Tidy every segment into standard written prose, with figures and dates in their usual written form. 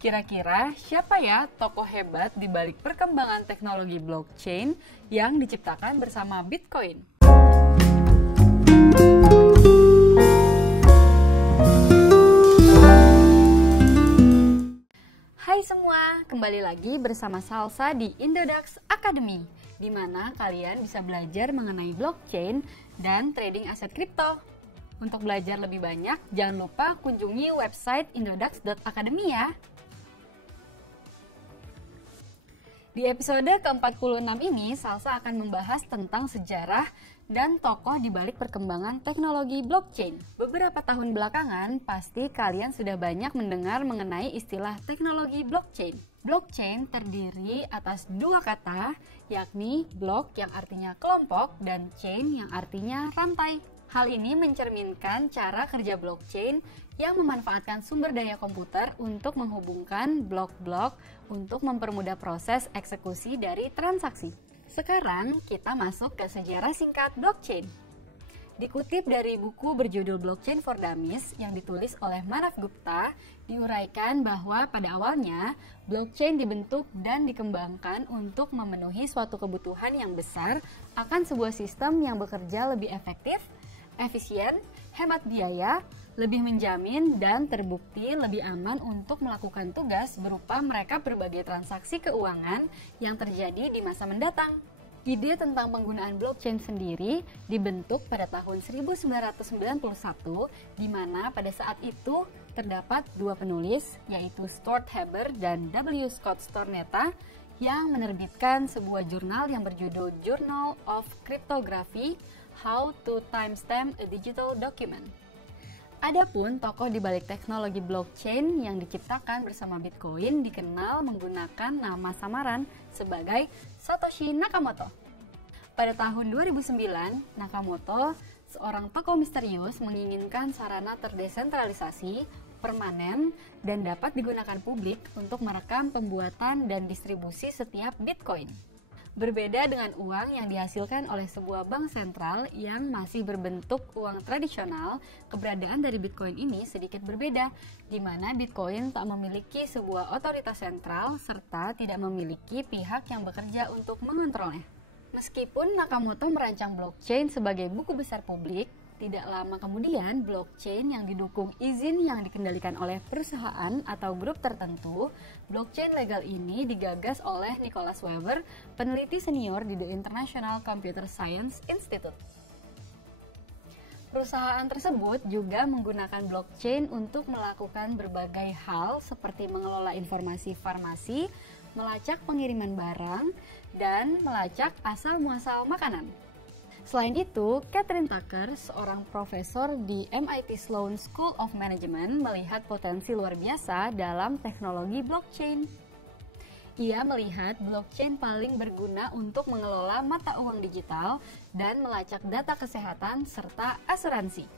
Kira-kira siapa ya tokoh hebat di balik perkembangan teknologi blockchain yang diciptakan bersama Bitcoin? Hai semua, kembali lagi bersama Salsa di Indodax Academy, di mana kalian bisa belajar mengenai blockchain dan trading aset kripto. Untuk belajar lebih banyak, jangan lupa kunjungi website indodax.academy ya. Di episode ke-46 ini, Salsa akan membahas tentang sejarah dan tokoh di balik perkembangan teknologi blockchain. Beberapa tahun belakangan, pasti kalian sudah banyak mendengar mengenai istilah teknologi blockchain. Blockchain terdiri atas dua kata, yakni block yang artinya kelompok dan chain yang artinya rantai. Hal ini mencerminkan cara kerja blockchain yang memanfaatkan sumber daya komputer untuk menghubungkan blok-blok untuk mempermudah proses eksekusi dari transaksi. Sekarang kita masuk ke sejarah singkat blockchain. Dikutip dari buku berjudul Blockchain for Dummies yang ditulis oleh Manav Gupta, diuraikan bahwa pada awalnya blockchain dibentuk dan dikembangkan untuk memenuhi suatu kebutuhan yang besar akan sebuah sistem yang bekerja lebih efektif, efisien, hemat biaya, lebih menjamin, dan terbukti lebih aman untuk melakukan tugas berupa mereka berbagai transaksi keuangan yang terjadi di masa mendatang. Ide tentang penggunaan blockchain sendiri dibentuk pada tahun 1991, di mana pada saat itu terdapat dua penulis, yaitu Stuart Haber dan W. Scott Stornetta, yang menerbitkan sebuah jurnal yang berjudul Journal of Cryptography, How to Timestamp a Digital Document. Adapun tokoh di balik teknologi blockchain yang diciptakan bersama Bitcoin dikenal menggunakan nama samaran sebagai Satoshi Nakamoto. Pada tahun 2009, Nakamoto, seorang tokoh misterius, menginginkan sarana terdesentralisasi, permanen, dan dapat digunakan publik untuk merekam pembuatan dan distribusi setiap Bitcoin. Berbeda dengan uang yang dihasilkan oleh sebuah bank sentral yang masih berbentuk uang tradisional, keberadaan dari Bitcoin ini sedikit berbeda, di mana Bitcoin tak memiliki sebuah otoritas sentral serta tidak memiliki pihak yang bekerja untuk mengontrolnya. Meskipun Nakamoto merancang blockchain sebagai buku besar publik, tidak lama kemudian blockchain yang didukung izin yang dikendalikan oleh perusahaan atau grup tertentu, blockchain legal ini digagas oleh Nicholas Weber, peneliti senior di The International Computer Science Institute. Perusahaan tersebut juga menggunakan blockchain untuk melakukan berbagai hal seperti mengelola informasi farmasi, melacak pengiriman barang, dan melacak asal-muasal makanan. Selain itu, Catherine Tucker, seorang profesor di MIT Sloan School of Management, melihat potensi luar biasa dalam teknologi blockchain. Ia melihat blockchain paling berguna untuk mengelola mata uang digital dan melacak data kesehatan serta asuransi.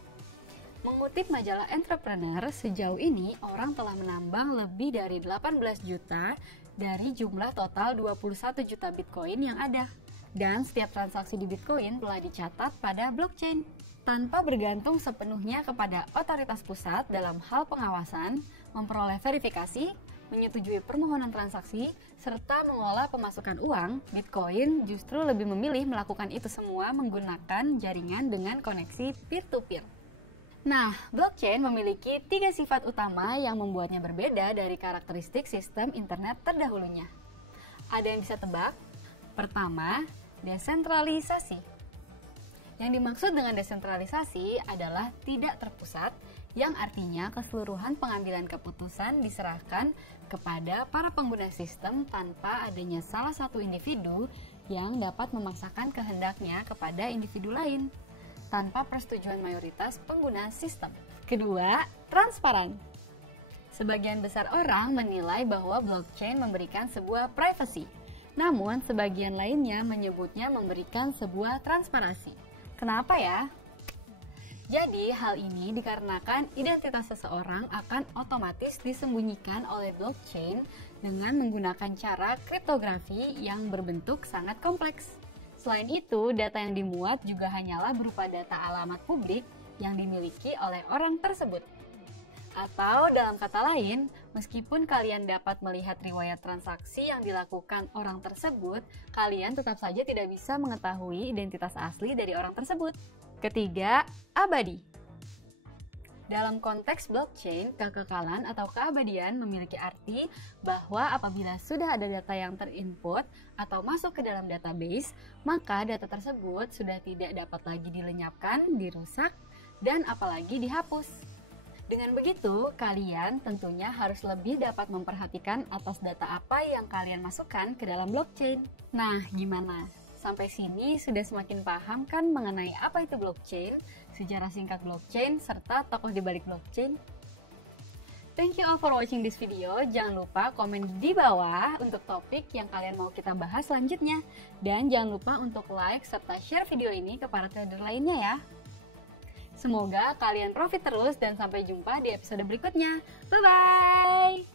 Mengutip majalah Entrepreneur, sejauh ini orang telah menambang lebih dari 18 juta dari jumlah total 21 juta Bitcoin yang ada. Dan setiap transaksi di Bitcoin telah dicatat pada blockchain. Tanpa bergantung sepenuhnya kepada otoritas pusat dalam hal pengawasan, memperoleh verifikasi, menyetujui permohonan transaksi, serta mengolah pemasukan uang, Bitcoin justru lebih memilih melakukan itu semua menggunakan jaringan dengan koneksi peer-to-peer. Nah, blockchain memiliki 3 sifat utama yang membuatnya berbeda dari karakteristik sistem internet terdahulunya. Ada yang bisa tebak? Pertama, desentralisasi. Yang dimaksud dengan desentralisasi adalah tidak terpusat, yang artinya keseluruhan pengambilan keputusan diserahkan kepada para pengguna sistem tanpa adanya salah satu individu yang dapat memaksakan kehendaknya kepada individu lain, tanpa persetujuan mayoritas pengguna sistem. Kedua, transparan. Sebagian besar orang menilai bahwa blockchain memberikan sebuah privacy, namun, sebagian lainnya menyebutnya memberikan sebuah transparansi. Kenapa ya? Jadi, hal ini dikarenakan identitas seseorang akan otomatis disembunyikan oleh blockchain dengan menggunakan cara kriptografi yang berbentuk sangat kompleks. Selain itu, data yang dimuat juga hanyalah berupa data alamat publik yang dimiliki oleh orang tersebut. Atau dalam kata lain, meskipun kalian dapat melihat riwayat transaksi yang dilakukan orang tersebut, kalian tetap saja tidak bisa mengetahui identitas asli dari orang tersebut. Ketiga, abadi. Dalam konteks blockchain, kekekalan atau keabadian memiliki arti bahwa apabila sudah ada data yang terinput atau masuk ke dalam database, maka data tersebut sudah tidak dapat lagi dilenyapkan, dirusak, dan apalagi dihapus. Dengan begitu, kalian tentunya harus lebih dapat memperhatikan atas data apa yang kalian masukkan ke dalam blockchain. Nah, gimana? Sampai sini sudah semakin paham kan mengenai apa itu blockchain, sejarah singkat blockchain, serta tokoh di balik blockchain? Thank you all for watching this video. Jangan lupa komen di bawah untuk topik yang kalian mau kita bahas selanjutnya. Dan jangan lupa untuk like serta share video ini ke para trader lainnya ya. Semoga kalian profit terus dan sampai jumpa di episode berikutnya. Bye-bye!